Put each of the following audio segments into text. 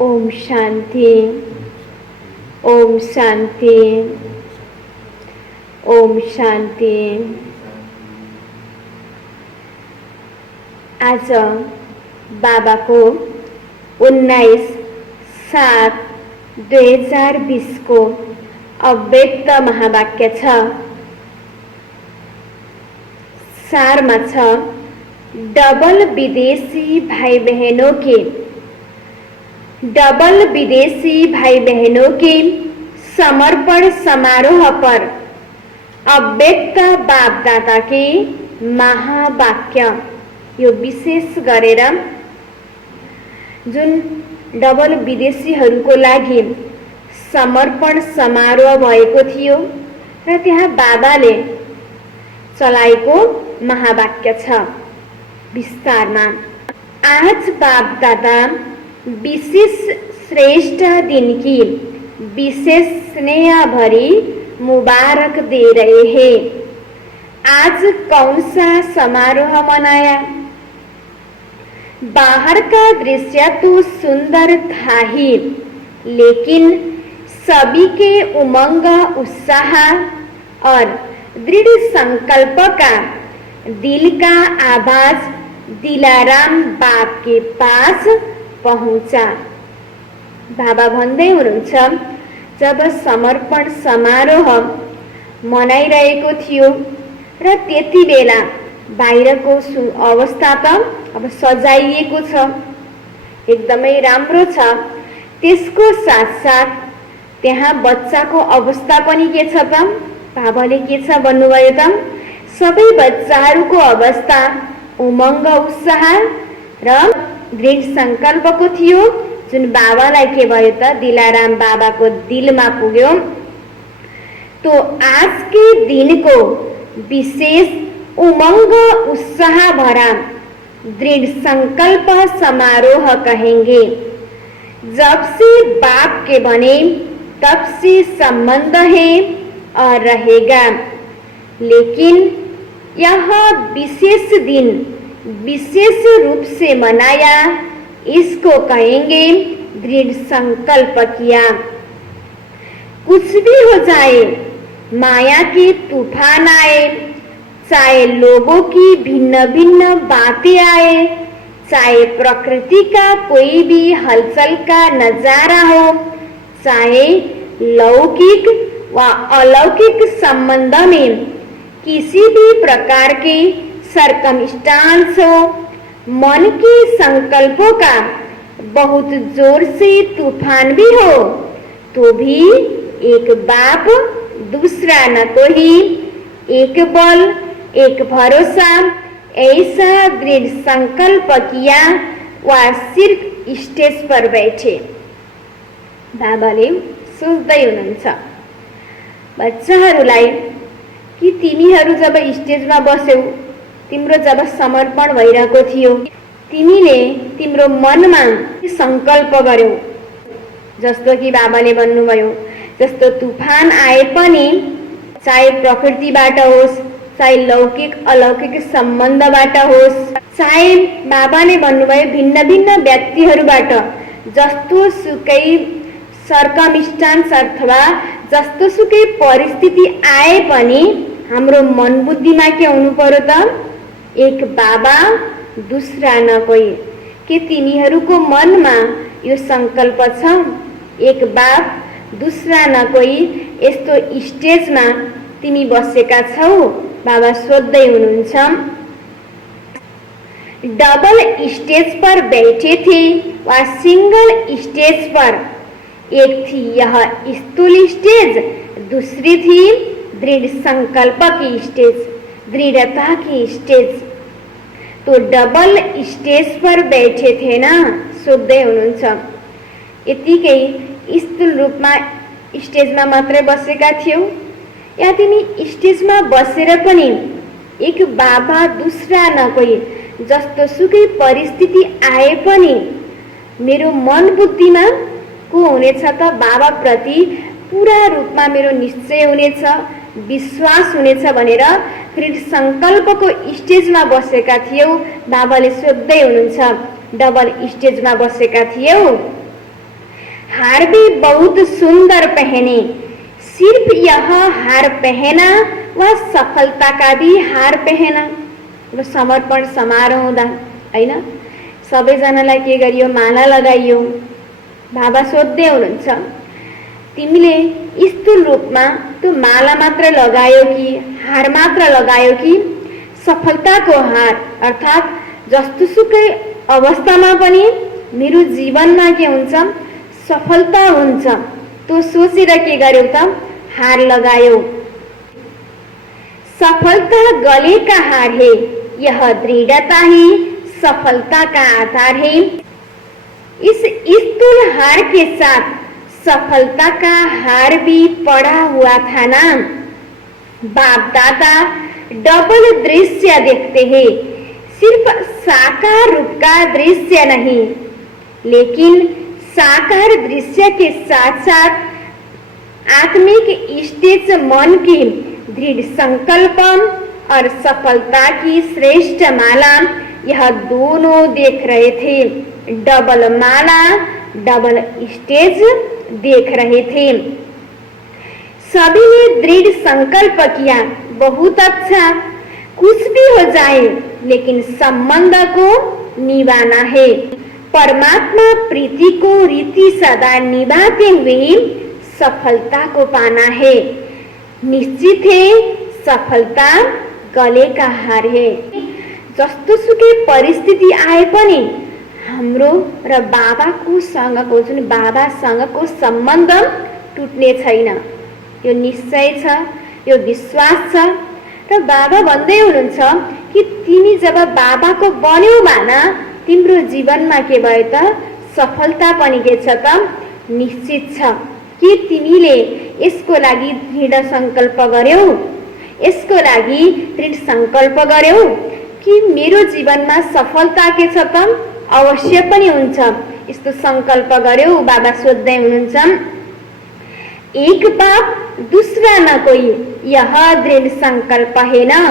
ओम शांति, ओम शांति, ओम शांति। आज बाबा को 19/7/2020 को अव्यक्त महावाक्य छ। सारमा छ, डबल विदेशी भाई बहनों के समर्पण समारोह पर अव्यक्त बाप दादा के महावाक्य। यो विशेष गरेर जुन डबल विदेशीहरूको लागि समर्पण समारोह भएको थियो र त्यहाँ बाबाले चलाएको महावाक्य छ। विस्तारमा आज बाप दादा विशेष श्रेष्ठ दिन की विशेष स्नेह भरी मुबारक दे रहे हैं। आज कौन सा समारोह मनाया? बाहर का दृश्य तो सुंदर था ही, लेकिन सभी के उमंग, उत्साह और दृढ़ संकल्प का दिल का आवाज दिलाराम बाप के पास पहुंचा। बाबा भन्दै हुनुहुन्छ, जब समर्पण समारोह मनाइरहेको थियो र त्यति बेला बाहिरको अवस्था त अब सजाइएको छ, एकदमै राम्रो छ। त्यसको साथसाथ त्यहाँ बच्चाको अवस्था पनि के छ त? बाबाले के छ भन्नुभयो त? सबै बच्चाहरूको अवस्था उमङ्ग, उत्साह र दृढ संकल्पको थियो, जुन बाबालाई के भयो त? दिलाराम बाबाको दिलमा पुग्यो। तो आज के दिन को विशेष उमंग, उत्साह भरा दृढ़ संकल्प समारोह कहेंगे। जब से बाप के बने तब से संबंध है और रहेगा, लेकिन यह विशेष दिन विशेष रूप से मनाया, इसको कहेंगे दृढ़ संकल्प किया। कुछ भी हो जाए, माया के तूफान आए, चाहे लोगों की भिन्न भिन्न बातें आए, चाहे प्रकृति का कोई भी हलचल का नजारा हो, चाहे लौकिक व अलौकिक संबंध में किसी भी प्रकार के सरकमस्टांस हो, मन के संकल्पों का बहुत जोर से तूफान भी हो, तो भी एक बाप दूसरा न कोई, एक बल, एक भरोसा, ऐसा दृढ़ संकल्प किया व सिर्फ स्टेज पर बैठे। बाबाले सोच्दै हुनुहुन्छ बच्चाहरूलाई कि तिमीहरू जब स्टेजमा बस्यौ, तिम्रो जब समर्पण भइरहेको थियो, तिमीले तिम्रो मनमा संकल्प गर्यौ। जस्तो कि बाबाले भन्नुभयो, जस्तो तूफान आए पनि, चाहे प्रकृतिबाट होस्, चाहे लौकिक अलौकिक सम्बन्धबाट होस्, चाहे बाबाले भन्नुभयो भिन्न भिन्न व्यक्तिहरूबाट जस्तो सुकै सर्कमस्टान्स अथवा जस्तो सुकै परिस्थिति आए पनि हाम्रो मन बुद्धिमा के हुनु पर्यो त? एक बाबा दूसरा न कोही। के तिमीहरूको मनमा यो संकल्प छ? एक बाप दूसरा न कोही, यस्तो स्टेजमा तिमी बसेका छौ? बाबा सोध्दै हुनुहुन्छ। डबल स्टेज पर बैठे थे व सिंगल स्टेज पर? एक थी यह स्थूल स्टेज, दूसरी थी दृढ़ संकल्प की स्टेज, दृढ़ता की स्टेज। तो डबल स्टेज पर बैठे थे ना? सोध्दै हुनुहुन्छ। यतिकै स्थूल रूपमा स्टेजमा मात्रै बसेका थियौ, या तिमी स्टेजमा बसेर पनि एक बाबा दूसरा न कोही, जस्तो सुकै परिस्थिति आए पनि मेरो मन बुद्धिमा को हुनेछ त? बाबा प्रति पूरा रूपमा मेरो निश्चय हुनेछ, विश्वास हुनेछ भनेर दृढ संकल्पको स्टेजमा बसेका थियौ। बाबाले सोध्दै हुनुहुन्छ, डबल स्टेजमा बसेका थियौ? हार भी बहुत सुंदर पहने। सिर्फ यह हार पहना वा सफलता का भी हार पहना। अब समर्पण समारोह हुँदा हैन, सबैजनालाई के गरियो, माला लगाइयो। बाबा सोध्दै हुनुहुन्छ, तिमीले स्थूल रूपमा त्यो माला मात्र लगायो कि हार मात्र लगायो कि सफलताको हार, अर्थात् जस्तोसुकै अवस्थामा पनि मेरो जीवनमा के हुन्छ, सफलता हुन्छ, त्यो सोचेर के गर्यौ त, हार लगायो। सफलता गले का हार है, यह दृढ़ता ही सफलता का आधार है। इस स्थूल हार के साथ सफलता का हार भी पड़ा हुआ था ना। बाप दादा डबल दृश्य देखते हैं, सिर्फ साकार रूप का दृश्य नहीं, लेकिन साकार दृश्य के साथ साथ आत्मिक स्टेज मन की दृढ़ संकल्प और सफलता की श्रेष्ठ माला, यह दोनों देख रहे थे। डबल माला, डबल स्टेज देख रहे थे। सभी ने दृढ़ संकल्प किया, बहुत अच्छा, कुछ भी हो जाए लेकिन संबंध को निभाना है। परमात्मा प्रीति को रीति सदा निभाते हुए सफलता को पाना है। निश्चित है सफलता गले का हार है। जस्तोसुकै परिस्थिति आए पनि हाम्रो र बाबाको सँगको जुन बाबासँगको सम्बन्ध टुट्ने छैन, यो निश्चय छ, यो विश्वास छ। र बाबा भन्दै हुनुहुन्छ कि तिमी जब बाबाको बन्यौ भना तिम्रो जीवनमा के भयो त, सफलता पनि के छ त, निश्चित छ। कि तिमीले यसको लागि दृढ संकल्प गर्यौ, यसको लागि दृढ संकल्प गर्यौ कि मेरो जीवनमा सफलता के छ त, अवश्य पनि हुन्छ, यस्तो संकल्प गर्यौ। बाबा सोध्दै हुनुहुन्छ, एक बाप दूसरा न कोई, यह दृढ़ संकल्प है ना।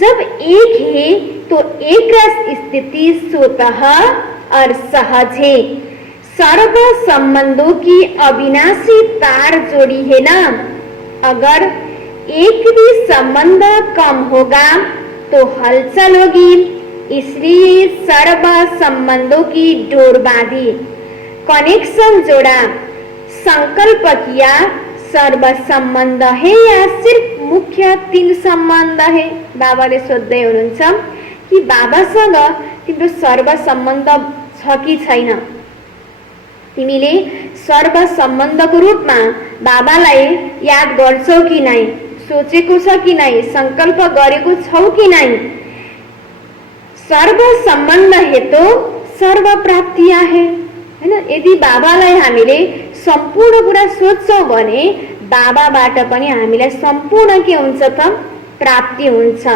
जब एक है तो एक रस स्थिति स्वतः और सहज है। सर्व संबंधों की अविनाशी तार जोड़ी है ना। अगर एक भी संबंध कम होगा तो हलचल होगी, इसलिए सर्व संबंधों की डोर बांधी, कनेक्शन जोड़ा, संकल्प किया। सर्व संबंध है या सिर्फ मुख्य 3 संबंध है? बाबाले सोध्दै हुनुहुन्छ कि बाबासँग तिम्रो सर्व सम्बन्ध छ कि छैन। तिमीले सर्व सम्बन्धको रूपमा बाबालाई याद गर्छौ कि नै, सोचेको छ कि नै, संकल्प गरेको छौ कि नै? सर्व सम्बन्ध हेतु सर्व प्राप्ति आहे हैन। यदि बाबालाई हामीले सम्पूर्ण कुरा सोच्छौं भने बाबाबाट पनि हामीलाई सम्पूर्ण के हुन्छ त, प्राप्ति हुन्छ।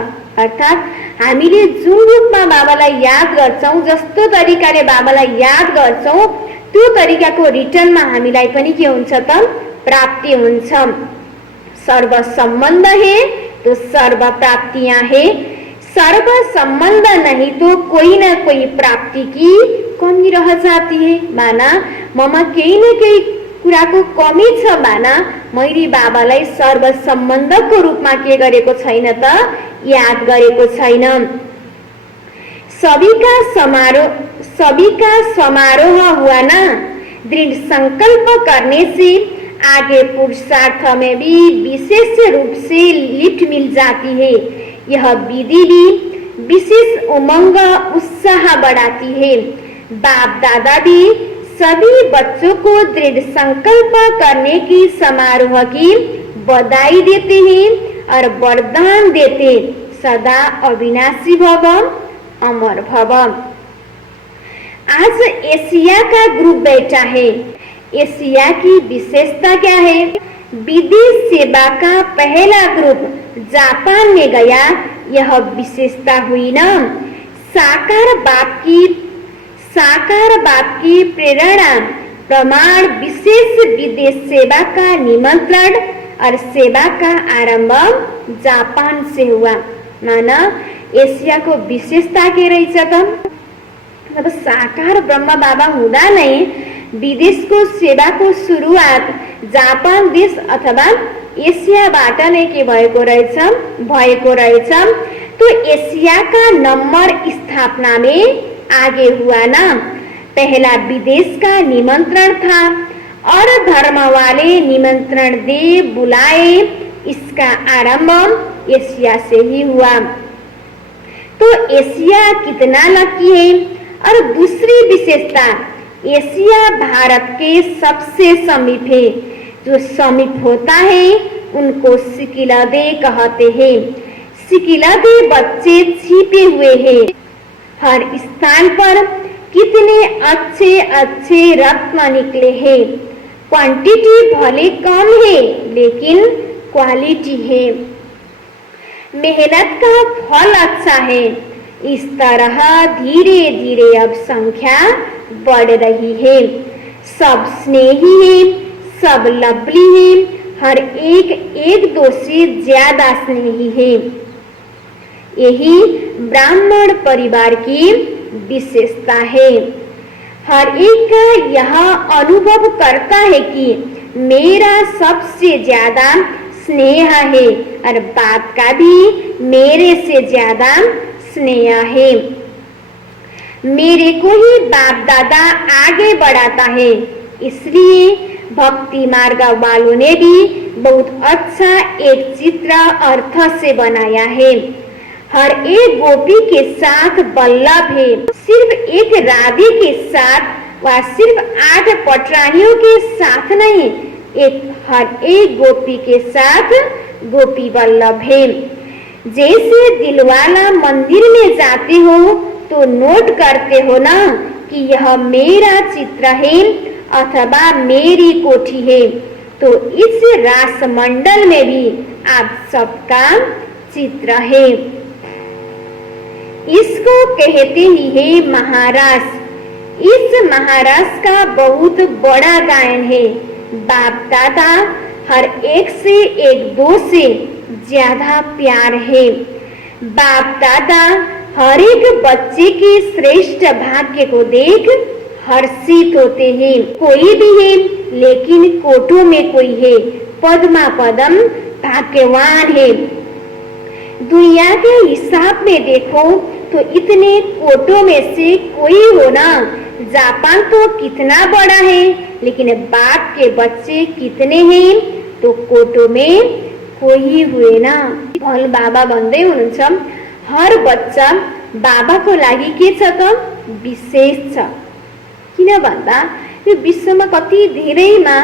अर्थात् हामीले जुन रूपमा बाबालाई याद गर्छौं, जस्तो तरिकाले बाबालाई याद गर्छौं, त्यो तरिकाको रिटर्नमा हामीलाई पनि के हुन्छ त, प्राप्ति हुन्छ। सर्व सम्बन्ध है तो सर्व प्राप्तियां है। सर्व संबंध नहीं तो कोई न कोई प्राप्ति की कमी रह जाती है। माना ममा केही न केही कुराको कमी छ माना मैले बाबालाई सर्व सम्बन्धको रूपमा के गरेको छैन त, याद गरेको छैन। सभी का समारोह हुआ ना। दृढ़ संकल्प करने से आगे पुरुषार्थ में भी विशेष रूप से लिफ्ट मिल जाती है। यह विधि भी विशेष उमंग उत्साह बढ़ाती है। बाप दादा भी सभी बच्चों को दृढ़ संकल्प करने की समारोह की बधाई देते हैं और वरदान देते, सदा अविनाशी भव, अमर भव। आज एशिया का ग्रुप बैठा है। एशिया की विशेषता क्या है? विदेश सेवा का पहला ग्रुप जापान में गया, यह विशेषता हुई ना। साकार बाप की प्रेरणा प्रमाण विशेष विदेश सेवा का निमंत्रण और सेवा का आरंभ जापान से हुआ। माना एशिया को विशेषता के रही छ त, अब साकार ब्रह्म बाबा हुँदा नै विदेशको सेवाको सुरुवात जापान देश अथवा एसियाबाट नै के भएको रहेछ। तो एशिया का नंबर स्थापना में आगे हुआ ना। पहला विदेश का निमंत्रण था और धर्म वाले निमंत्रण दे बुलाए। इसका आरंभ एशिया से ही हुआ। तो एशिया कितना लकी है। और दूसरी विशेषता, एशिया भारत के सबसे समीप है। जो समीप होता है उनको सिकिलदे कहते हैं। सिकिलदे बच्चे छिपे हुए हैं। हर स्थान पर कितने अच्छे अच्छे रत्न निकले हैं। क्वांटिटी भले कम है लेकिन क्वालिटी है। मेहनत का फल अच्छा है। इस तरह धीरे धीरे अब संख्या बढ़ रही है। सब स्नेही है, सब लवली है, हर एक दो से ज्यादा स्नेही है। यही ब्राह्मण परिवार की विशेषता है। हर एक का यह अनुभव करता है कि मेरा सबसे ज्यादा स्नेह है और बाप का भी मेरे से ज्यादा स्नेह है। मेरे को ही बाप दादा आगे बढ़ाता है। इसलिए भक्ति मार्ग वालों ने भी बहुत अच्छा एक चित्र अर्थ से बनाया है। हर एक गोपी के साथ वल्लभ है। सिर्फ एक राधे के साथ व सिर्फ 8 पटरानियों के साथ नहीं, हर एक गोपी के साथ गोपी वल्लभ है। जैसे दिलवाला मंदिर में जाते हो तो नोट करते हो ना कि यह मेरा चित्र है अथवा मेरी कोठी है। तो इस रासमंडल में भी आप सबका चित्र है। इसको कहते ही है महारास। इस महारास का बहुत बड़ा गायन है। बाप दादा हर एक से एक दो से ज्यादा प्यार है। बाप दादा हर एक बच्चे के श्रेष्ठ भाग्य को देख हर्षित होते हैं। कोई भी है लेकिन कोटों में कोई है। पद्मा पदम भाग्यवान है। दुनिया के हिसाब में देखो तो इतने कोटों में से कोई हो ना। जापान तो कितना बड़ा है लेकिन बाप के बच्चे कितने हैं तो कोटों में कोही हुए ना। भल बाबा भन्दै हुनुहुन्छ हर बच्चा बाबाको लागि के छ त विशेष छ। किन भन्दा यो विश्वमा कति धेरैमा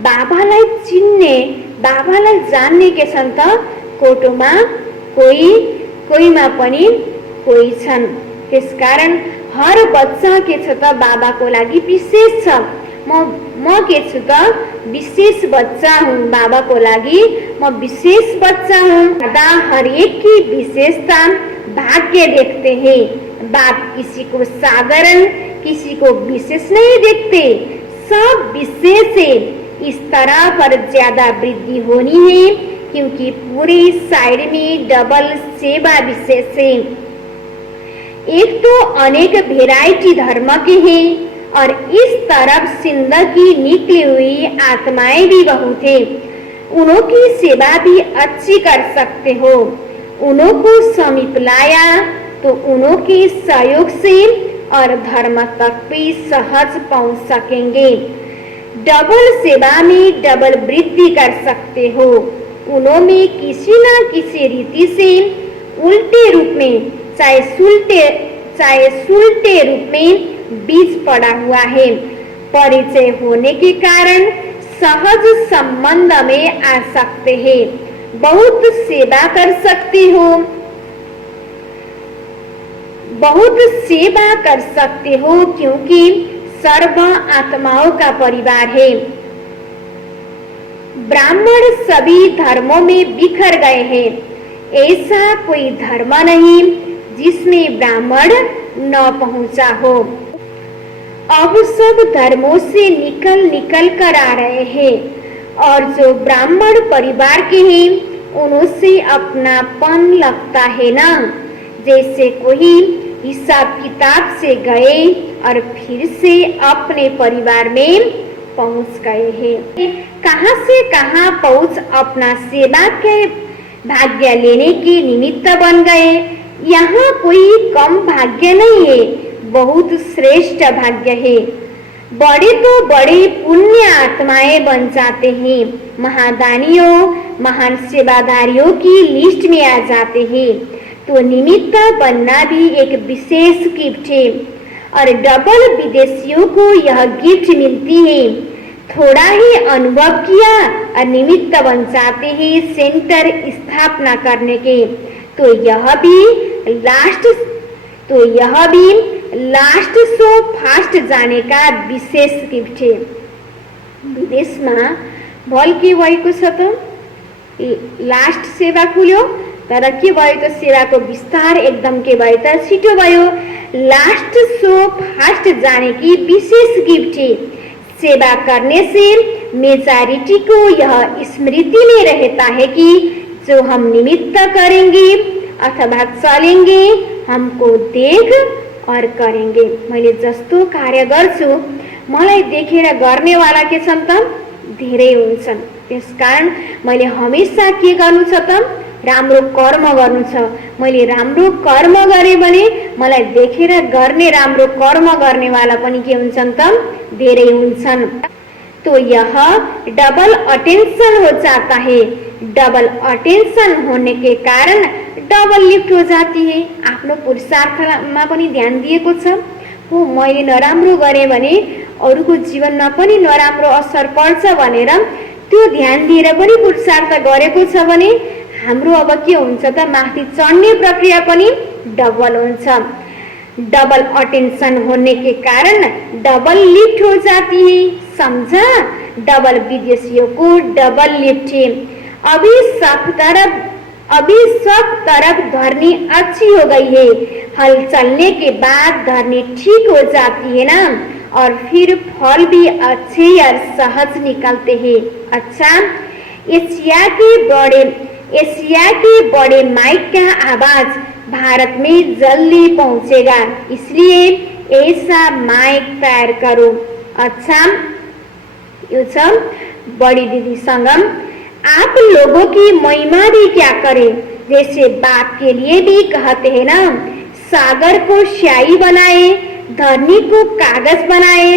बाबालाई चिन्ने बाबालाई जान्ने के छन् त कोटोमा कोहीमा पनि कोही छन्। त्यसकारण हर बच्चा के छ त बाबाको लागि विशेष छ। म के छु त विशेष बच्चा हूँ। बाबा को लागि म विशेष बच्चा हूँ। दादा हर एक की विशेषता भाग्य देखते हैं। बाप किसी को साधारण किसी को विशेष नहीं देखते। सब विशेष है। इस तरह पर ज्यादा वृद्धि होनी है क्योंकि पूरी साइड में डबल सेवा विशेष है। एक तो अनेक वेराइटी धर्म के हैं और इस तरफ जिंदगी निकली हुई आत्माएं भी बहुत है। उन्हों की सेवा भी अच्छी कर सकते हो। उन्हों को समीप लाया तो उन्हों के सहयोग से और धर्म तक भी सहज पहुंच सकेंगे। डबल सेवा में डबल वृद्धि कर सकते हो। उन्हों में किसी न किसी रीति से उल्टे रूप में चाहे सुलटे रूप में बीज पड़ा हुआ है। परिचय होने के कारण सहज संबंध में आ सकते हैं। बहुत सेवा कर सकते हो। बहुत सेवा कर सकते हो क्योंकि सर्व आत्माओं का परिवार है। ब्राह्मण सभी धर्मों में बिखर गए हैं। ऐसा कोई धर्म नहीं जिसमें ब्राह्मण न पहुंचा हो। अब सब धर्मों से निकल कर आ रहे हैं और जो ब्राह्मण परिवार के हैं उनसे अपनापन लगता है ना। जैसे कोई हिसाब किताब से गए और फिर से अपने परिवार में पहुंच गए हैं। कहां से कहां पहुंच अपना सेवा के भाग्य लेने के निमित्त बन गए। यहाँ कोई कम भाग्य नहीं है, बहुत श्रेष्ठ भाग्य है। बड़े तो बड़े पुण्य आत्माएं बन जाते हैं, महादानियों महान सेवादारियों की लिस्ट में आ जाते हैं। तो निमित्त बनना भी एक विशेष गिफ्ट है और डबल विदेशियों को यह गिफ्ट मिलती है। थोड़ा ही अनुभव किया और निमित्त बन जाते हैं सेंटर स्थापना करने के। तो यह भी लास्ट सो फास्ट जाने का विशेष गिफ्ट है। विदेश में भल के भएको छ त लास्ट सेवा खुल्यो, तर के भयो त सेवाको विस्तार एकदम के भयो त छिटो भयो। लास्ट सो फास्ट जाने की विशेष गिफ्ट है। सेवा करने से मेजॉरिटी को यह स्मृति में रहता है कि जो हम निमित्त करेंगे अथवा चलेंगे हमको देख और करेंगे। मैले जस्तो कार्य गर्छु मलाई देखेर गर्नेवाला के छन् त धेरै हुन्छन्। त्यसकारण मैले हमेशा के गर्नु छ त राम्रो कर्म गर्नु छ। मैले राम्रो कर्म गरे भने मलाई देखेर गर्ने राम्रो कर्म गर्नेवाला पनि के हुन्छन् त धेरै हुन्छन्। तो यह डबल अटेंशन हो जाता है। डबल अटेंशन होने के कारण डबल लिफ्ट हो जाती है। आफ्नो पुरुषार्थमा पनि ध्यान दिएको छ। हो मैले नराम्रो गरेँ भने अरूको जीवनमा पनि नराम्रो असर पर्छ भनेर त्यो ध्यान दिएर पनि पुरुषार्थ गरेको छ भने हाम्रो अब के हुन्छ त माथि चढ्ने प्रक्रिया पनि डबल हुन्छ। डबल अटेंशन होने के कारण डबल लिफ्ट हो जाती है। समझा? डबल विदेशियों को डबल लिफ्ट है। अभी सब तरफ धरनी अच्छी हो गई है। हल चलने के बाद धरनी ठीक हो जाती है ना, और फिर फल भी अच्छे और सहज निकलते हैं। अच्छा, एशिया के बड़े माइक का आवाज भारत में जल्दी पहुंचेगा, इसलिए ऐसा माइक तैयार करो। अच्छा, यो छ बड़ी दीदी संगम। आप लोगों की महिमा भी क्या करें, जैसे बाप के लिए भी कहते हैं ना, सागर को स्याही बनाए, धरनी को कागज बनाए,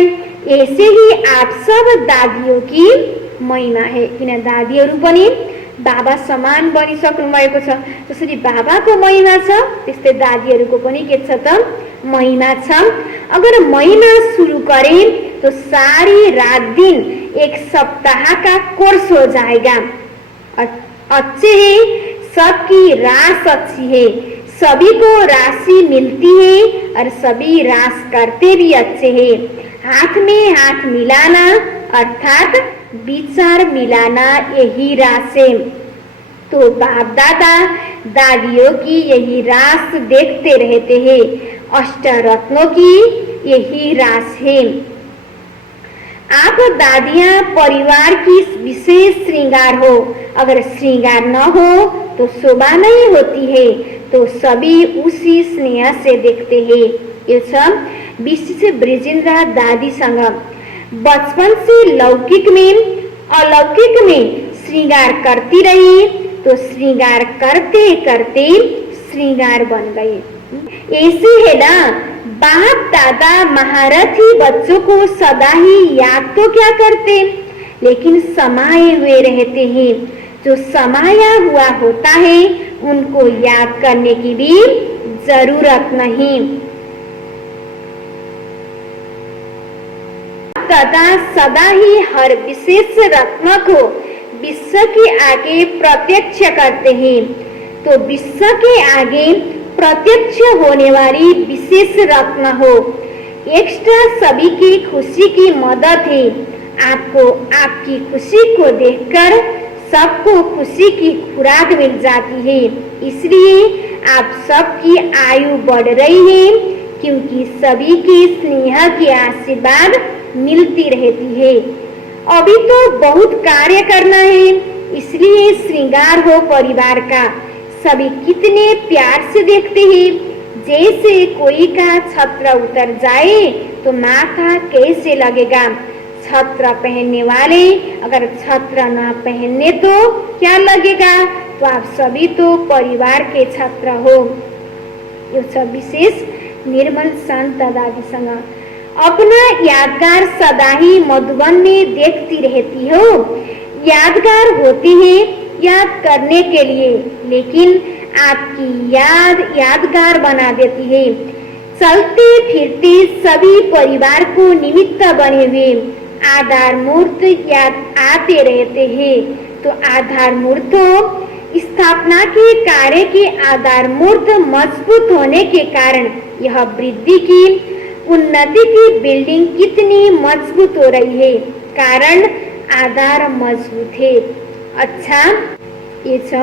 ऐसे ही आप सब दादियों की महिमा है। किन दादीहरू पनि बाबा समान बनिसक्नु भएको छ। जसरी बाबाको महिमा छ त्यस्तै दादीहरूको पनि के छ त महिमा छ। अगर महिमा शुरू करें तो सारी रात दिन एक सप्ताह का कोर्स हो जाएगा। अच्छे है, सबकी रास अच्छी है, सभी को राशि मिलती है और सभी रास करते भी अच्छे हैं। हाथ में हाथ मिलाना अर्थात विचार मिलाना, यही रास है। तो बाप दादा दादियों की यही रास देखते रहते हैं। अष्टरत्नों की यही रास है। आप दादियां परिवार की विशेष श्रृंगार हो। अगर श्रृंगार न हो तो शोभा नहीं होती है। तो सभी उसी स्नेह से देखते हैं। ये सब विशेष ब्रिजेंद्र दादी संग बचपन से लौकिक में अलौकिक में श्रृंगार करती रही, तो श्रृंगार करते करते श्रृंगार बन गए। ऐसे है ना, बाप दादा महारथी बच्चों को सदा ही याद तो क्या करते, लेकिन समाये हुए रहते हैं। जो समाया हुआ होता है उनको याद करने की भी जरूरत नहीं। दादा सदा ही हर विशेष रत्न को विश्व के आगे प्रत्यक्ष करते हैं। तो विश्व के आगे प्रत्यक्ष होने वाली विशेष रत्न हो। एक्स्ट्रा सभी की खुशी की मदद है। आपको आपकी खुशी को देखकर सबको खुशी की खुराक मिल जाती है। इसलिए आप सबकी आयु बढ़ रही है, क्योंकि सभी की स्नेह के आशीर्वाद मिलती रहती है। अभी तो बहुत कार्य करना है, इसलिए श्रृंगार हो परिवार का। सभी कितने प्यार से देखते हैं। जैसे कोई का छत्र उतर जाए तो माथा कैसे लगेगा। छत्र पहनने वाले अगर छत्र ना पहनने तो क्या लगेगा। तो आप सभी तो परिवार के छत्र हो। यो छ विशेष निर्मल शांत दादीसँग। अपना यादगार सदा ही मधुबन में देखती रहती हो। यादगार होती है याद करने के लिए, लेकिन आपकी याद यादगार बना देती है। चलते फिरते सभी परिवार को निमित्त बने हुए आधार मूर्त याद आते रहते हैं। तो आधार मूर्त स्थापना के कार्य के आधार मूर्त मजबूत होने के कारण यह वृद्धि की उन्नति की बिल्डिंग कितनी मजबूत हो रही है, कारण आधार मजबूत है। अच्छा, ये छ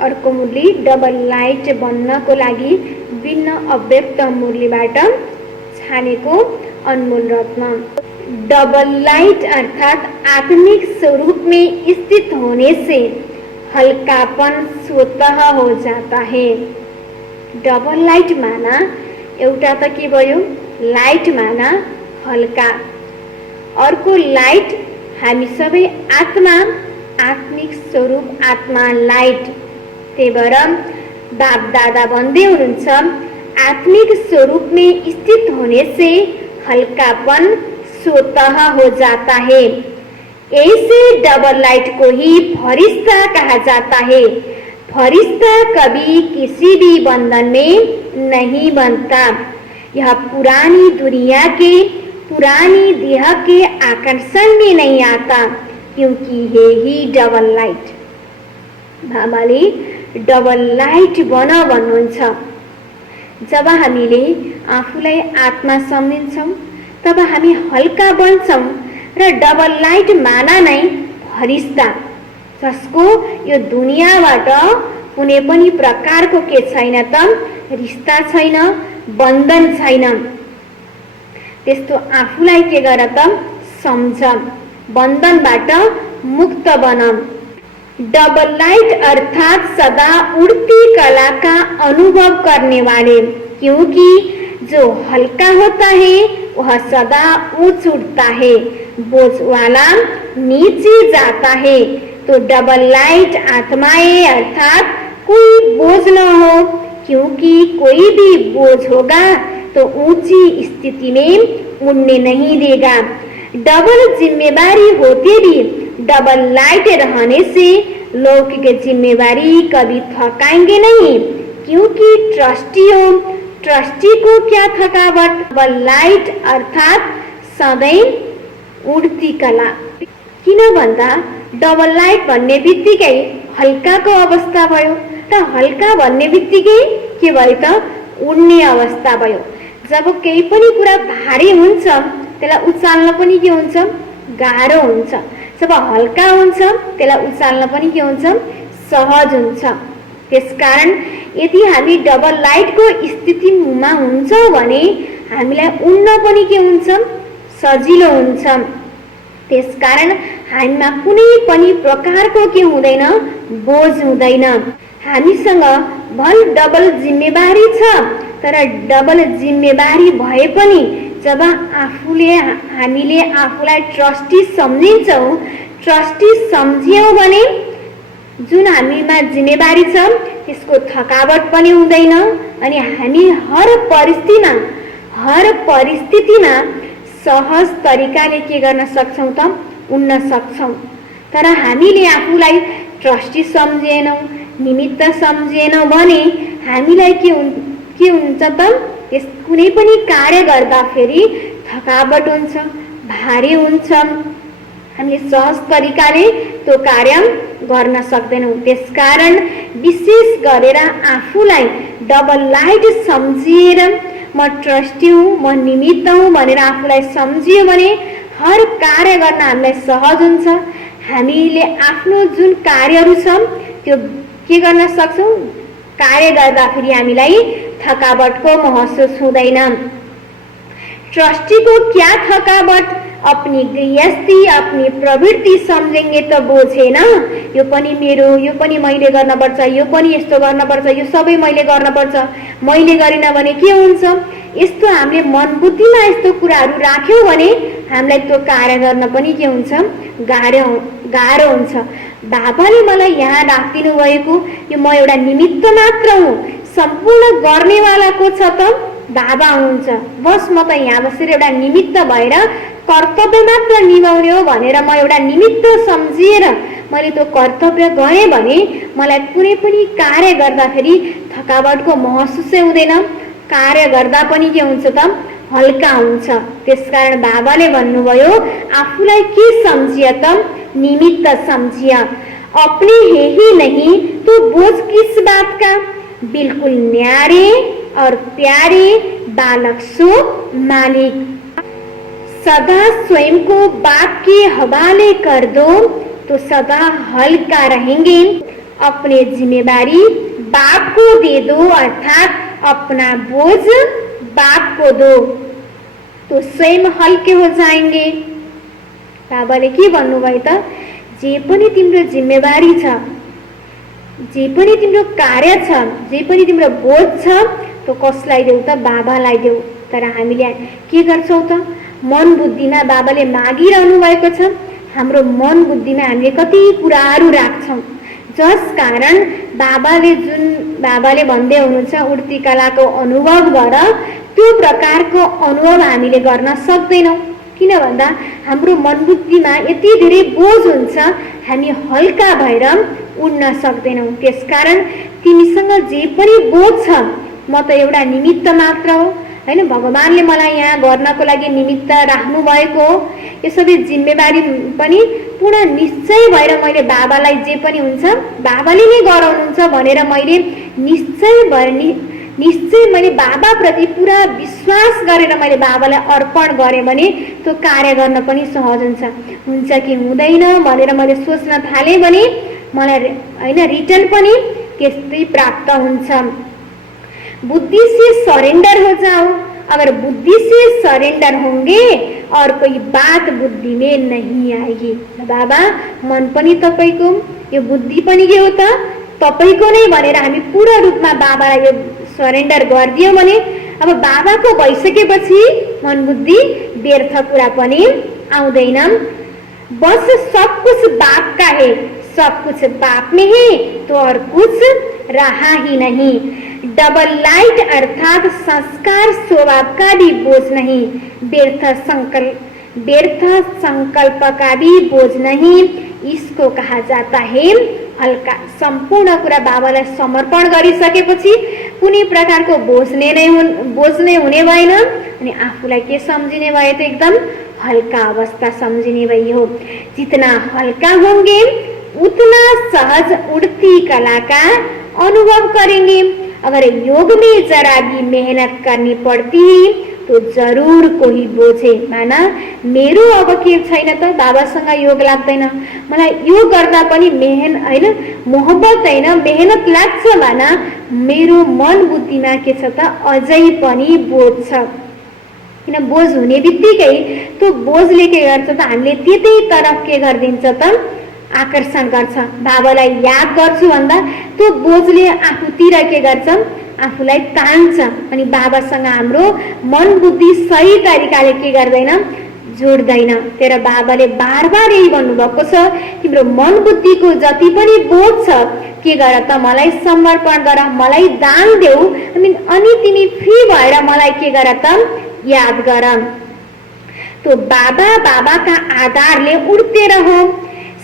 अर्को मुरली डबल लाइट बन्नको लागि भिन्न अव्यक्त मुरलीबाट छानेको अनमोल रत्न। डबल लाइट अर्थात आत्मिक स्वरूप में स्थित होने से हल्कापन स्वतः हो जाता है। डबल लाइट माना एउटा त के भयो, लाइट माना हल्का, अर्को लाइट हामी सबै आत्मा, आत्मिक स्वरूप आत्मा लाइट। त्यही भएर बाप दादा भन्दै हुनुहुन्छ आत्मिक स्वरूप में स्थित होने से हल्कापन स्वतः हो जाता है। ऐसे डबल लाइट को ही फरिश्ता कहा जाता है। फरिश्ता कभी किसी भी बंधन में नहीं बनता। यह पुरानी दुनिया के पुरानी देह के आकर्षण में नहीं आता, क्योंकि है ही डबल लाइट। बाबाले डबल लाइट बन भन्नुहुन्छ। जब हामीले आफूलाई आत्मा सम्झिन्छौँ तब हामी हल्का बन्छौँ र डबल लाइट माना नै फरिश्ता, जसको यो दुनियाँबाट कुनै पनि प्रकारको के छैन त, रिश्ता छैन, बन्धन छैन। त्यस्तो आफूलाई के गर त, सम्झ, बन्धनबाट मुक्त बन। डबल लाइट अर्थात सदा उड़ती कला का अनुभव करने वाले, क्योंकि जो हल्का होता है वह सदा ऊंच उड़ता है, बोझ वाला नीचे जाता है। तो डबल लाइट आत्माएं अर्थात कोई बोझ न हो, क्योंकि कोई भी बोझ होगा तो ऊंची स्थिति में उड़ने नहीं देगा। डबल जिम्मेदारी होते भी डबल लाइट रहने से लौकिक जिम्मेदारी कभी थकाएंगे नहीं, क्योंकि ट्रस्टी हो। ट्रस्टी को क्या थकावट। डबल लाइट अर्थात सधैँ उड्ती कला। किन भन्दा डबल लाइट भन्ने बित्तिकै हल्काको अवस्था भयो र हल्का भन्ने बित्तिकै के भयो त, उड्ने अवस्था भयो। जब केही पनि कुरा भारी हुन्छ त्यसलाई उचाल्न पनि के हुन्छ, गाह्रो हुन्छ। जब हल्का हुन्छ त्यसलाई उचाल्न पनि के हुन्छ, सहज हुन्छ। त्यसकारण यदि हामी डबल लाइटको स्थितिमा हुन्छौँ भने हामीलाई उड्न पनि के हुन्छ, सजिलो हुन्छ। त्यसकारण हामीमा कुनै पनि प्रकारको के हुँदैन, बोझ हुँदैन। हामीसँग भल डबल जिम्मेवारी छ, तर डबल जिम्मेवारी भए पनि जब हामीले आफूलाई ट्रस्टी सम्झिन्छौँ, ट्रस्टी सम्झ्यौँ भने जुन हामीमा जिम्मेवारी छ त्यसको थकावट पनि हुँदैन, अनि हामी हर परिस्थितिमा सहज तरिकाले के गर्न सक्छौँ त, उड्न सक्छौँ। तर हामीले आफूलाई ट्रस्टी सम्झेनौँ, निमित्त सम्झेनौँ भने हामीलाई के हुन्छ त, त्यस कुनै पनि कार्य गर्दा फेरि थकावट हुन्छ, भारी हुन्छ। हामीले सहज तरिकाले त्यो कार्य गर्न सक्दैनौँ। त्यसकारण विशेष गरेर आफूलाई डबल लाइट सम्झिएर म ट्रस्टी हुँ, म निमित्त हुँ भनेर आफूलाई सम्झियो भने हर कार्य गर्न हामीलाई सहज हुन्छ। हामीले आफ्नो जुन कार्यहरू छ त्यो के गर्न सक्छौँ, कार्य गर्दाखेरि हामीलाई थकावटको महसुस हुँदैन। ट्रस्टीको क्या थकावट अपनी गृहस्थी अपनी प्रवृत्ति सम्झेंगे त बोझ छैन। यो पनि मेरो, यो पनि मैले गर्नुपर्छ, यो पनि यस्तो गर्नुपर्छ, यो सबै मैले गर्नुपर्छ, मैले गरिन भने के हुन्छ, यस्तो हामीले मन बुद्धिमा यस्तो कुराहरू राख्यौँ भने हामीलाई त्यो कार्य गर्न पनि के हुन्छ, गाह्रो हुन्छ। बाबाले मलाई यहाँ राखिदिनु भएको यो म एउटा निमित्त मात्र हुँ, सम्पूर्ण गर्नेवाला को छ त बाबा हुनुहुन्छ। बस म त यहाँ बसेर एउटा निमित्त भएर कर्तव्य मात्र निभाउने हो भनेर म एउटा निमित्त सम्झिएर मैले त्यो कर्तव्य गरेँ भने मलाई कुनै पनि कार्य गर्दाखेरि थकावटको महसुसै हुँदैन, कार्य गर्दा पनि के हुन्छ त हल्का हुन्छ। त्यसकारण बाबाले भन्नुभयो आफूलाई के सम्झिया त, निमित्त समझिया। अपने है ही नहीं तो बोझ किस बात का, बिल्कुल न्यारे और प्यारे बालक सो मालिक। सदा स्वयं को बाप के हवाले कर दो तो सदा हल्का रहेंगे। अपने जिम्मेदारी बाप को दे दो अर्थात अपना बोझ बाप को दो तो स्वयं हल्के हो जाएंगे। बाबाले के भन्नुभयो त, जे पनि तिम्रो जिम्मेवारी छ, जे पनि तिम्रो कार्य छ, जे पनि तिम्रो बोझ छ त्यो कसलाई देऊ त, बाबालाई देऊ। तर हामीले के गर्छौँ त, मन बुद्धिमा बाबाले मागिरहनु भएको छ, हाम्रो मन बुद्धिमा हामीले कति कुराहरू राख्छौँ, जस कारण बाबाले भन्दै हुनुहुन्छ उड्ती कलाको अनुभव गर, त्यो प्रकारको अनुभव हामीले गर्न सक्दैनौँ। किन भन्दा हाम्रो मन बुद्धिमा यति धेरै बोझ हुन्छ, हामी हल्का भएर उड्न सक्दैनौँ। त्यसकारण तिमीसँग जे पनि बोझ छ म त एउटा निमित्त मात्र हो हैन, भगवानले मलाई यहाँ गर्नको लागि निमित्त राख्नु भएको हो। यो सबै जिम्मेवारी पनि पूर्ण निश्चय भएर मैले बाबालाई जे पनि हुन्छ बाबाले नै गराउनुहुन्छ भनेर मैले निश्चय मैले बाबाप्रति पुरा विश्वास गरेर मैले बाबालाई अर्पण गरेँ भने त्यो कार्य गर्न पनि सहज हुन्छ कि हुँदैन भनेर मैले सोच्न थालेँ भने मलाई हैन रिटर्न पनि त्यस्तै प्राप्त हुन्छ। बुद्धि से सरेंडर हो जाओ, अगर बुद्धि से सरेंडर होंगे और कोई बात बुद्धि में नहीं आएगी। बाबा मन पनि तपाईको, यो बुद्धि पनि के हो त तपाईको नै भनेर हामी पूर्ण रूपमा बाबालाई यो सरेंडर गरिदियो भने अब बाबाको भइसकेपछि मन बुद्धि व्यर्थ कुरा पनि आउँदैन। बस सब कुछ बाप का है, सब कुछ बाप में है तो और कुछ रहा ही नहीं। डबल लाइट अर्थात संस्कार स्वभाव का भी बोझ नहीं, व्यर्थ संकल्प का भी बोझ नहीं, इसको कहा जाता है हल्का। सम्पूर्ण कुरा बाबालाई समर्पण गरिसकेपछि कुनै प्रकारको बोझ नै हुने भएन अनि आफूलाई के सम्झिने भयो त एकदम हल्का अवस्था सम्झिने भयो। जितना हल्का होंगे उतना सहज उड़ती कला का अनुभव करेंगे। अगर योग में जरा भी मेहनत करनी पड़ती तो जरूर कोही बोझे, माना मेरो अब के छैन त बाबासँग योग लाग्दैन, मलाई योग गर्दा पनि मोहब्बत हैन मेहनत लाग्छ माना मेरो मन बुद्धिमा के छ त अझै पनि बोझ छ। किन बोझ हुने बित्तिकै त्यो बोझले के गर्छ त हामीले त्यतै तरफ के गरिदिन्छ त आकर्षण गर्छ। बाबालाई याद गर्छु भन्दा त्यो बोझले आफूतिर के गर्छ आफूलाई तान्छ अनि बाबासँग हाम्रो मन बुद्धि सही तरिकाले के गर्दैन जोड्दैन। तर बाबाले बार बार यही भन्नुभएको छ तिम्रो मन बुद्धिको जति पनि बोझ छ के गर त मलाई समर्पण गर, मलाई दान देऊ अनि तिमी फ्री भएर मलाई के गर त याद गर। तो बाबा का आधारले उड़ते रहो,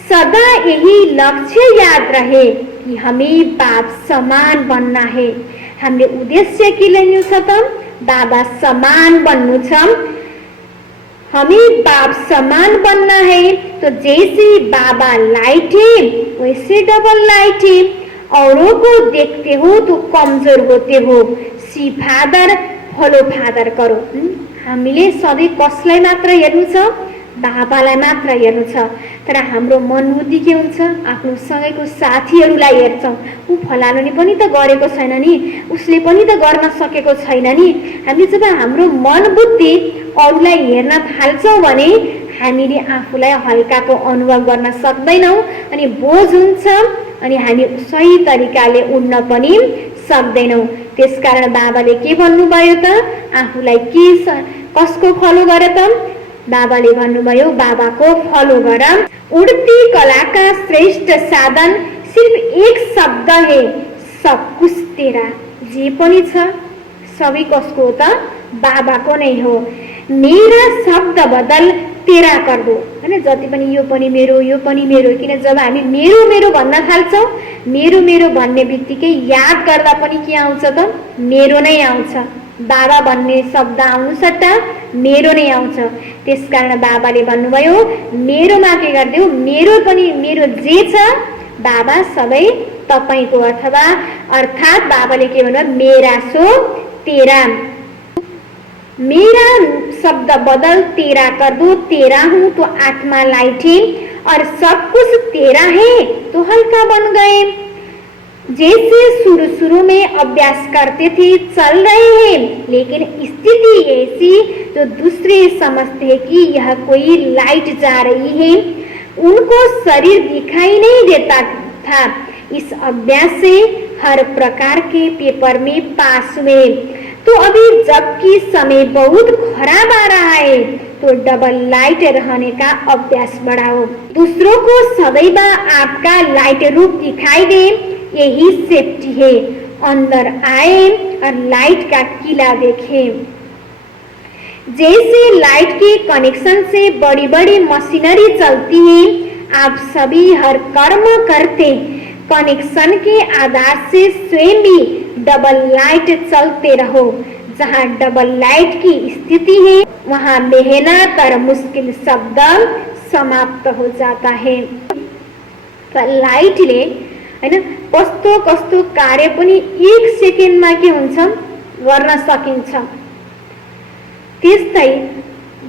सदा यही लक्ष्य याद रहे कि हमें बाप समान बनना है। हामीले उद्देश्य के लिनु छ त बाबा समान बन्नु छ। हमें बाप समान बनना है तो जैसे बाबा लाइट है वैसे डबल लाइट है। औरों को देखते हो तो कमजोर होते हो, सी फादर फॉलो फादर करो। हामीले सधैँ कसलाई मात्र हेर्नु छ बाबालाई मात्र हेर्नु छ। तर हाम्रो मन बुद्धि के हुन्छ आफ्नो सँगैको साथीहरूलाई हेर्छौँ, ऊ फलानुले पनि त गरेको छैन नि, उसले पनि त गर्न सकेको छैन नि। हामी जब हाम्रो मन बुद्धि अरूलाई हेर्न थाल्छौँ भने हामीले आफूलाई हल्काको अनुभव गर्न सक्दैनौँ अनि बोझ हुन्छ अनि हामी सही तरिकाले उड्न पनि सक्दैनौँ। त्यसकारण बाबाले के भन्नुभयो त? आफूलाई कसको फलो गर त? बाबाले भन्नुभयो बाबाको फलो गर। उड्ती कला का श्रेष्ठ साधन सिर्फ एक शब्द है, सब कुछ तेरा। जे पनि छ सबै कसको हो त? बाबाको नै हो। मेरा शब्द बदल तेरा कर दो, हैन? जति पनि यो पनि मेरो, यो पनि मेरो, किन जब हामी मेरो मेरो भन्न थाल्छौँ, मेरो मेरो भन्ने बित्तिकै याद गर्दा पनि के आउँछ त? मेरो नै आउँछ। बाबा भन्ने शब्द आउनु सट्टा मेरो नै आउँछ। त्यसकारण बाबाले भन्नुभयो मेरोमा के गरिदेऊ, मेरो पनि, मेरो जे छ बाबा सबै तपाईको, अथवा अर्थात बाबाले के भन्नुभयो, मेरा सो तेरा। मेरा शब्द बदल तेरा कर दो, तेरा हूँ तो आत्मा लाइट है और सब कुछ तेरा है तो हल्का बन गए। जैसे शुरू शुरू में अभ्यास करते थे चल रहे हैं, लेकिन स्थिति ऐसी जो दूसरे समझते हैं कि यह कोई लाइट जा रही है, उनको शरीर दिखाई नहीं देता था। इस अभ्यास से हर प्रकार के पेपर में पास हुए। तो अभी जबकि समय बहुत खराब आ रहा है तो डबल लाइट रहने का अभ्यास बढ़ाओ। दूसरों को सदैव आपका लाइट रूप दिखाई दे, यही सेफ्टी है। अंदर आए और लाइट का किला देखें। जैसे लाइट के कनेक्शन से बड़ी बड़ी मशीनरी चलती है, आप सभी हर कर्म करते कनेक्शन के आधार से स्वयं भी डबल लाइट चलते रहो। जहाँ डबल लाइट की स्थिति है वहाँ मेहनत और मुश्किल शब्द समाप्त हो जाता है। लाइटले हैन कस्तो कस्तो कार्य पनि 1 सेकेन्डमा के हुन्छ गर्न सकिन्छ। त्यस्तै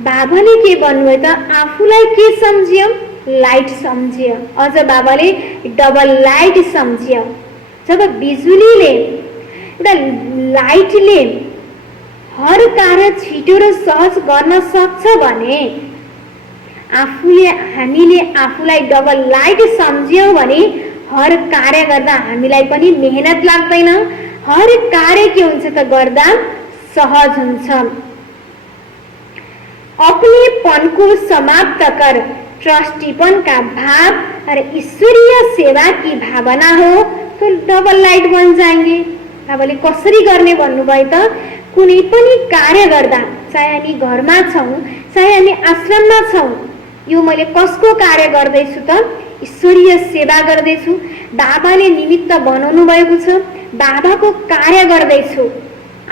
बाबाले के भन्नुभयो त? आफूलाई के सम्झियो? लाइट सम्झियो। अझ बाबाले डबल लाइट सम्झियो। जब बिजुलीले एउटा लाइटले हर कार्य छिटो र सहज गर्न सक्छ भने हामीले आफूलाई डबल लाइट सम्झियौँ भने हर कार्य गर्दा हामीलाई पनि मेहनत लाग्दैन। हर कार्य के हुन्छ त गर्दा सहज हुन्छ। अपनेपन को समाप्त कर ट्रस्टीपन का भाव और ईश्वरीय सेवा की भावना हो तो डबल लाइट बन जाएंगे। बाबाले कसरी गर्ने भन्नुभयो त? कुनै पनि कार्य गर्दा, चाहे हामी घरमा छौँ चाहे हामी आश्रममा छौँ, यो मैले कसको कार्य गर्दैछु त? ईश्वरीय सेवा गर्दैछु। बाबाले निमित्त बनाउनु भएको छ, बाबाको कार्य गर्दैछु।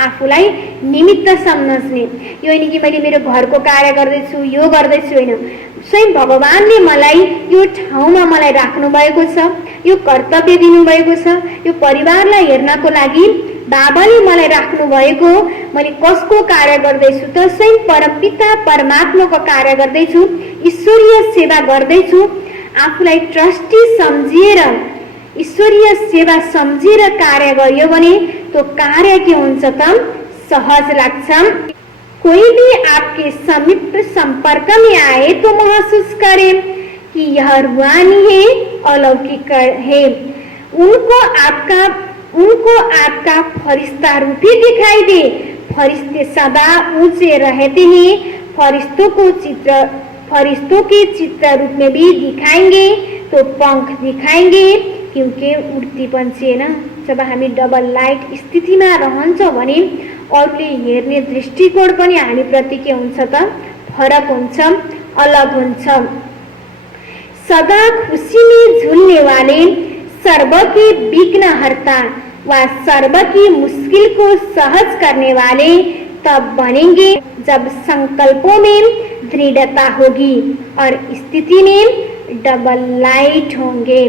आफूलाई निमित्त सम्झ्ने, यो होइन कि मैले मेरो घरको कार्य गर्दैछु, यो गर्दैछु, होइन। स्वयं भगवानले मलाई यो ठाउँमा मलाई राख्नु भएको छ, यो कर्तव्य दिनुभएको छ, यो परिवारलाई हेर्नको लागि बाबाले मलाई राख्नु भएको। मैले कसको कार्य गर्दैछु त? स्वयं परमपिता परमात्माको कार्य गर्दैछु, ईश्वरीय सेवा गर्दैछु। आफूलाई ट्रस्टी सम्झिएर ईश्वरीय सेवा सम्झिएर कार्य गरियो भने तो कार्य के हुन्छ त? सहज लाग्छ। कोई भी आपके समीप संपर्क में आए तो महसूस करें कि यह रूहानी है, अलौकिक है। उनको आपका फरिश्ता रूप ही दिखाई दे। फरिश्ते सदा ऊंचे रहते हैं। फरिश्तों के चित्र रूप में भी दिखाएंगे तो पंख दिखाएंगे, क्योंकि उड्ती पंछी है ना। जब हामी डबल लाइट स्थितिमा रहन्छौँ भने अरूले हेर्ने दृष्टिकोण पनि हामी प्रति के हुन्छ त? फरक हुन्छ, अलग हुन्छ। सदा खुशी में झूलने वाले सर्व के विघ्न हरता व सर्व की मुश्किल को सहज करने वाले तब बनेंगे जब संकल्पों में दृढ़ता होगी और स्थिति में डबल लाइट होंगे।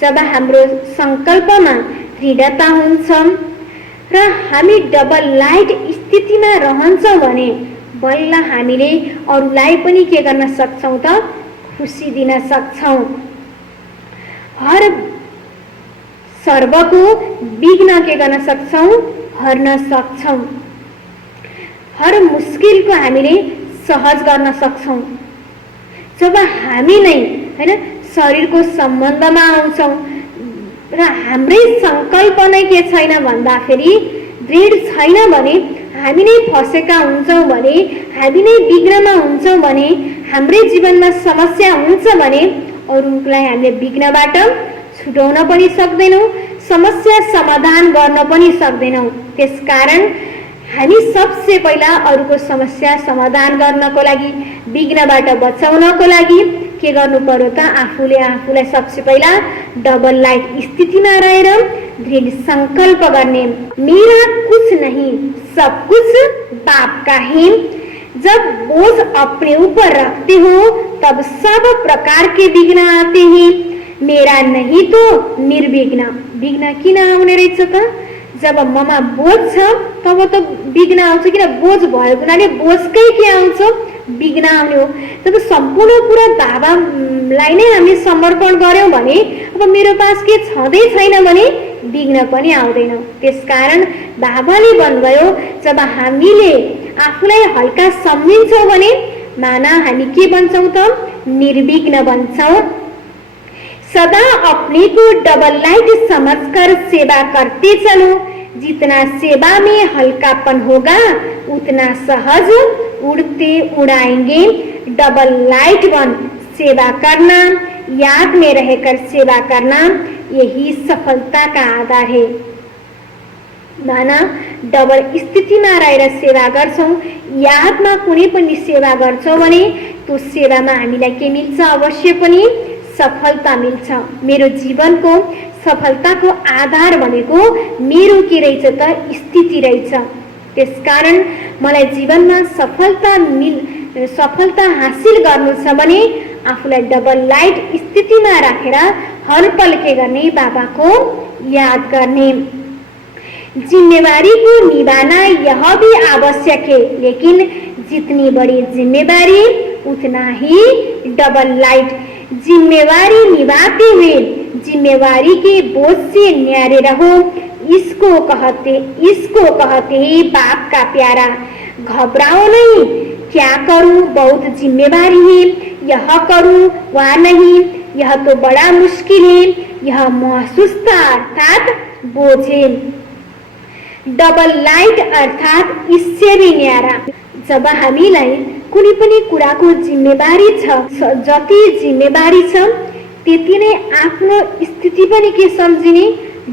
जब हाम्रो संकल्पमा दृढ़ता हुन्छ र हामी डबल लाइट स्थितिमा रहन्छौँ भने बल्ल हामीले अरूलाई पनि के गर्न सक्छौँ त? खुसी दिन सक्छौँ। हर सर्वको विघ्न के गर्न सक्छौँ? हर्न सक्छौँ। हर मुश्किलको हामीले सहज गर्न सक्छौँ। जब हामी नै हैन शरीरको सम्बन्धमा आउँछौँ र हाम्रै सङ्कल्प नै के छैन भन्दाखेरि दृढ छैन भने हामी नै फसेका हुन्छौँ भने हामी नै विघ्नमा हुन्छौँ भने हाम्रै जीवनमा समस्या हुन्छ भने अरूलाई हामीले विघ्नबाट छुटाउन पनि सक्दैनौँ, समस्या समाधान गर्न पनि सक्दैनौँ। त्यसकारण हामी सबसे पहिला अरूको समस्या समाधान गर्नको लागि, विघ्नबाट बचाउनको लागि के गर्नु पर्यो त? आफूलाई सबसे पहिला डबल लाइट स्थितिमा रहेर दृढ संकल्प गर्ने, मेरा कुछ नहीं सब कुछ बाप का है। जब बोझ अपने ऊपर रखते हो तब सब प्रकार के विघ्न आते हैं, मेरा नहीं तो निर्विघ्न। विघ्न किन आउने रहेछ त? जब ममा बोझ छ तब त विघ्न आउँछ, किन बोझ भएको हुनाले बोझकै के आउँछ? विघ्न आउने हो। जब सम्पूर्ण कुरा बाबालाई नै हामीले समर्पण गर्यौँ भने अब मेरो पास के छँदै छैन भने विघ्न पनि आउँदैन। त्यसकारण बाबाले भन्नुभयो जब हामीले आफूलाई हल्का सम्झिन्छौँ भने माना हामी के बन्छौँ त? निर्विघ्न बन्छौँ। सदा अपने को डबल लाइट समझकर सेवा करते चलो, जितना सेवा में हल्कापन होगा उतना सहज उड़ते उड़ाएंगे। डबल लाइट बन सेवा करना, याद में रहकर सेवा करना, यही सफलता का आधार है। माना डबल स्थितिमा रहेर सेवा गर्छौँ, यादमा कुनै पनि सेवा गर्छौँ भने त्यो सेवामा हामीलाई के मिल्छ? अवश्य पनि सफलता मिल्छ। मेरो जीवनको सफलताको आधार भनेको मेरो के रहेछ त? स्थिति रहेछ। त्यसकारण मलाई जीवनमा सफलता हासिल गर्नु छ भने आफूलाई डबल लाइट स्थितिमा राखेर हर पल के गर्ने? बाबाको याद गर्ने। जिम्मेवारी को निभाना यह भी आवश्यक है, लेकिन जितनी बड़ी जिम्मेवारी उतना ही डबल लाइट। जिम्मेवारी निभाते हुए जिम्मेवारी के बोझ से न्यारे रहो, इसको कहते हैं बाप का प्यारा। घबराओ नहीं, क्या करूं, बहुत जिम्मेवारी है, यह करूं वह नहीं, यह तो बड़ा मुश्किल है, यह महसूस था अर्थात बोझ है। डबल लाइट अर्थात इससे भी न्यारा। जब हामीलाई कुनै पनि कुराको जिम्मेवारी छ, जति जिम्मेवारी छ त्यति नै आफ्नो स्थिति पनि के सम्झिने?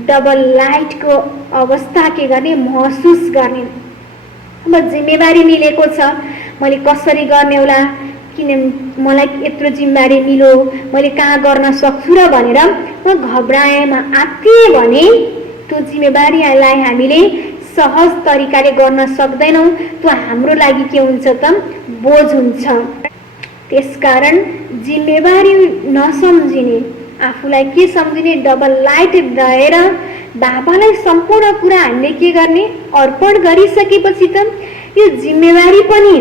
डबल लाइटको अवस्था के गर्ने? महसुस गर्ने। अब जिम्मेवारी मिलेको छ, मैले कसरी गर्ने होला, किन मलाई यत्रो जिम्मेवारी मिल्यो, मैले कहाँ गर्न सक्छु र भनेर म घबराएमा आत्तिएँ भने त्यो जिम्मेवारीलाई हामीले सहज तरिकाले गर्न सक्दैनौँ। त्यो हाम्रो लागि के हुन्छ त? बोझ हुन्छ। त्यसकारण जिम्मेवारी नसम्झिने, आफूलाई के सम्झिने? डबल लाइट रहेर बाबालाई सम्पूर्ण कुरा हामीले के गर्ने? अर्पण गरिसकेपछि त यो जिम्मेवारी पनि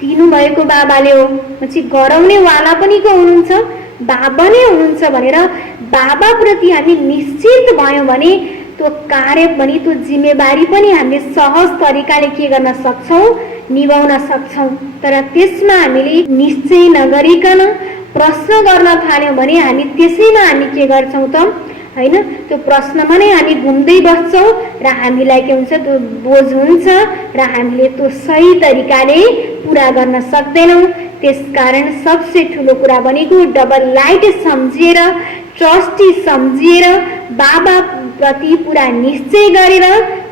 दिनुभएको बाबाले हो, पछि गराउनेवाला पनि को हुनुहुन्छ? बाबा नै हुनुहुन्छ भनेर बाबाप्रति हामी निश्चित भयौँ भने त्यो कार्य पनि, त्यो जिम्मेवारी पनि हामीले सहज तरिकाले के गर्न सक्छौँ? निभाउन सक्छौँ। तर त्यसमा हामीले निश्चय नगरिकन प्रश्न गर्न थाल्यौँ भने हामी त्यसैमा हामी के गर्छौँ त? हैन, त्यो प्रश्नमा नै हामी घुम्दै बस्छौँ र हामीलाई के हुन्छ? त्यो बोझ हुन्छ र हामीले त्यो सही तरिकाले पुरा गर्न सक्दैनौँ। त्यसकारण सबसे ठुलो कुरा भनेको डबल लाइट सम्झिएर, ट्रस्टी सम्झिएर, बाबा प्रति पुरा निश्चय गरेर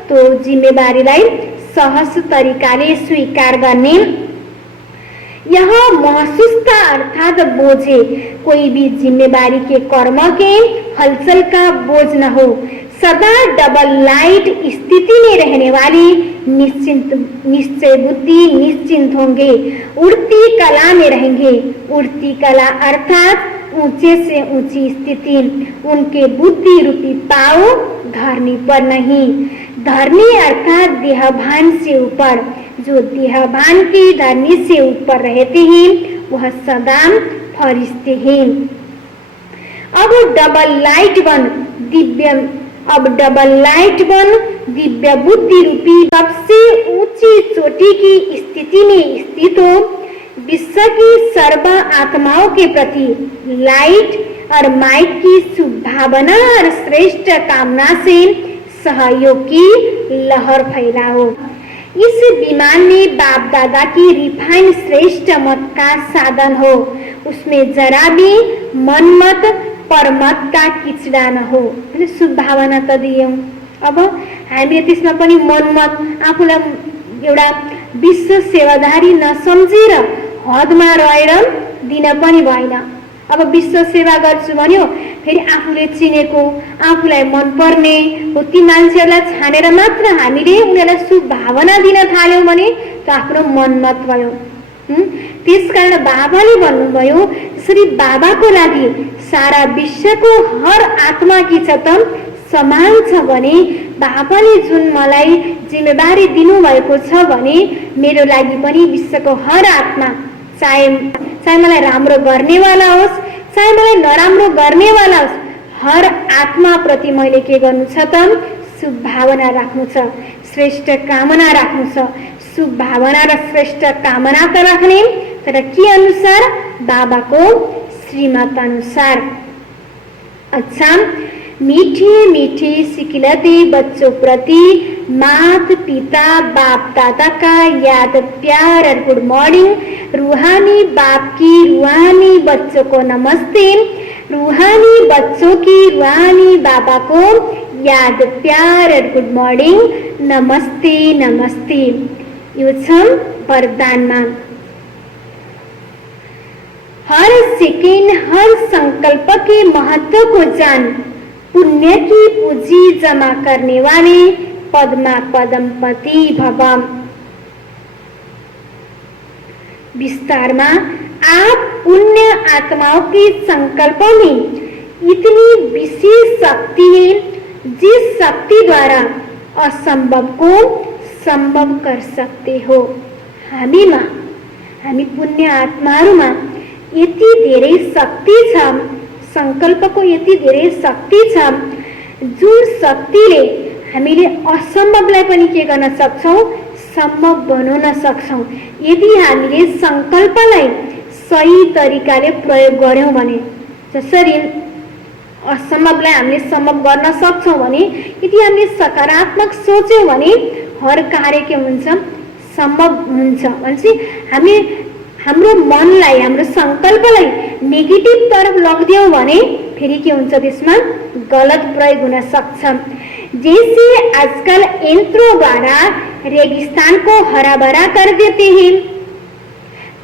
त्यो जिम्मेवारीलाई सहज तरिकाले स्वीकार गर्ने। यह महसूसता अर्थात बोझ है, कोई भी जिम्मेवारी के कर्म के हलचल का बोझ न हो। सदा डबल लाइट स्थिति में रहने वाली निश्चय बुद्धि निश्चिंत होंगे, उड़ती कला में रहेंगे। उड़ती कला अर्थात ऊंचे से ऊंची स्थिति, उनके बुद्धि रूपी पाव धरनी पर नहीं। धरनी अर्थात देहभान से ऊपर, जो देहभान की धरनी से ऊपर रहते हैं वह सदा फरिश्ते हैं। अब डबल लाइट बन दिव्य बुद्धि रूपी सबसे ऊंची चोटी की स्थिति में स्थित हो। विश्व की सर्व आत्माओं के प्रति लाइट और माइट की शुभ भावना और श्रेष्ठ कामना से सहयोग की लहर फैलाओ। इस विमान में बाप दादा की रिफाइन श्रेष्ठ मत का साधन हो, उसमें जरा भी मनमत परमत का किचडा न हो। शुभ भावना त दियौं, अब हामीले त्यसमा पनि मनमत आफूलाई एउटा विश्व सेवाधारी नसम्झेर हदमा रहेर दिन पनि भएन। अब विश्व सेवा गर्छु भन्यो फेरि आफूले चिनेको आफूलाई मनपर्ने हो ती मान्छेहरूलाई छानेर मात्र हामीले उनीहरूलाई शुभ भावना दिन थाल्यौँ भने त्यो आफ्नो मनमत भयो। त्यसकारण बाबाले भन्नुभयो यसरी बाबाको लागि सारा विश्वको हर आत्मा की छ त समान छ भने बाबाले जुन मलाई जिम्मेवारी दिनुभएको छ भने मेरो लागि पनि विश्वको हर आत्मा चाहे मलाई राम्रो गर्नेवाला होस् चाहे मलाई नराम्रो गर्नेवाला होस्, हर आत्मा प्रति मैले के गर्नु छ त शुभ भावना राख्नु छ, श्रेष्ठ कामना राख्नु छ। शुभ भावना र श्रेष्ठ कामना त राख्ने, तर के अनुसार? बाबाको श्रीमत अनुसार। अच्छा, मीठे मीठे सिखिलते बच्चों प्रति माता पिता बाप दादा का याद प्यार और गुड मॉर्निंग। रूहानी बाप की रूहानी बच्चों को नमस्ते, रूहानी बच्चों की रूहानी बाबा को याद प्यार और गुड मॉर्निंग, नमस्ते नमस्ते। यो छ वरदानमा। हर सेकेंड हर संकल्प के महत्व को जान, पुण्य की पूंजी जमा करने वाले पद्मा पदमपति भव। विस्तार में आप पुण्य आत्माओं के संकल्पों में इतनी विशेष शक्ति है जिस शक्ति द्वारा असंभव को संभव कर सकते हो। हामी पुण्य आत्माहरूमा यति धेरै शक्ति छ, संकल्पको यति धेरै शक्ति छ जुन शक्तिले हामीले असम्भवलाई पनि के गर्न सक्छौं, सम्भव बनाउन सक्छौं। यदि हामीले संकल्पलाई सही तरिकाले प्रयोग गर्यौं भने, जसरी असम्भवलाई हामीले सम्भव गर्न सक्छौं भने, यदि हामीले सकारात्मक सोच्यौं भने हर कार्य के हुन्छ, सम्भव हुन्छ। भनेपछि हामी हाम्रो मनलाई हाम्रो संकल्पलाई नेगेटिभ तर्फ लगिदियौं भने फेरि के हुन्छ, त्यसमा गलत प्रयोग हुन सक्छ। जैसे आजकल यंत्रों द्वारा रेगिस्तान को हरा भरा कर देते हैं,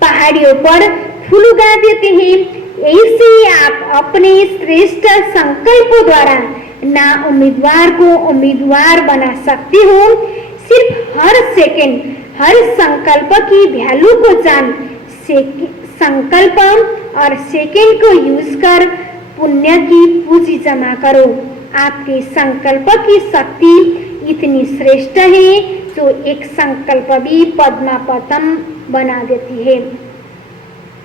पहाड़ियों पर फूल उगा देते हैं, ऐसे आप अपने श्रेष्ठ संकल्पों द्वारा ना उम्मीदवार को उम्मीदवार बना सकते हो। सिर्फ हर सेकंड हर संकल्प की वैल्यू को जान, संकल्प और सेकंड को यूज कर पुण्य की पूंजी जमा करो। आपके संकल्प की शक्ति इतनी श्रेष्ठ है जो एक संकल्प भी पद्मा पतम बना देती है।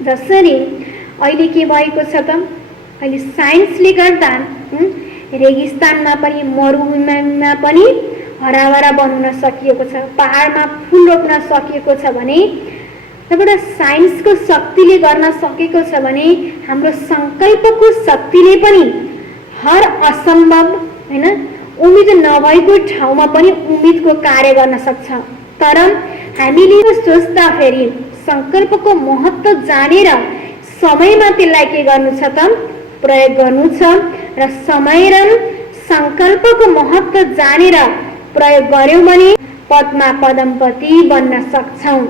जसरी अहिले के भएको छ त, अहिले साइन्सले गर्दा रेगिस्तानमा पनि मरुभूमिमा पनि हराभरा बनाउन सकिएको छ, पहाडमा फूल रोप्न सकिएको छ भने, एउटा साइन्सको शक्तिले गर्न सकेको छ भने हाम्रो संकल्पको शक्तिले पनि हर असम्भव हैन उम्मीद नभएको ठाउँमा पनि उम्मीदको कार्य गर्न सक्छ। तर हामीले सोच्दा फेरि संकल्पको महत्त्व जानेर समयमा त्यसलाई के गर्नु छ त प्रयोग गर्नु छ, र समय र संकल्पको महत्त्व जानेर प्रयोग गर्यौं भने पद्मा पदमपति बन्न सक्छौं।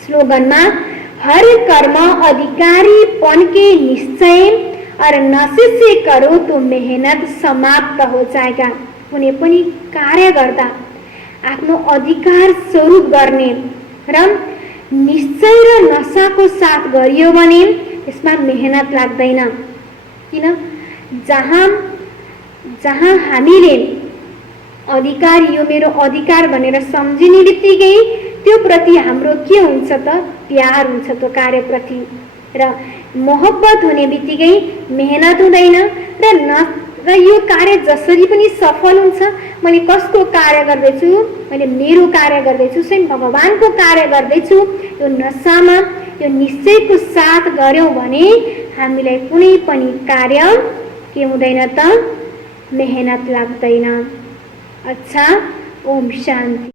स्लोगनमा हर कर्म अधिकारीपन के निश्चय और नशे से करो तो मेहनत समाप्त हो जाएगा। कुनै पनि कार्य गर्दा आफ्नो अधिकार स्वरूप गर्ने र निश्चय र नशाको साथ गरियो भने यसमा मेहनत लाग्दैन। किन? जहाँ हामीले अधिकार, यो मेरो अधिकार भनेर सम्झिने बित्तिकै त्यो प्रति हाम्रो के हुन्छ त प्यार हुन्छ त्यो कार्यप्रति, र मोहब्बत हुने बित्तिकै मेहनत हुँदैन र यो कार्य जसरी पनि सफल हुन्छ। मैले कसको कार्य गर्दैछु? मैले मेरो कार्य गर्दैछु, स्वयं भगवानको कार्य गर्दैछु। यो नशामा यो निश्चयको साथ गर्यौं भने हामीलाई कुनै पनि कार्य के हुँदैन त, मेहनत लाग्दैन। अच्छा, ओम शान्ति।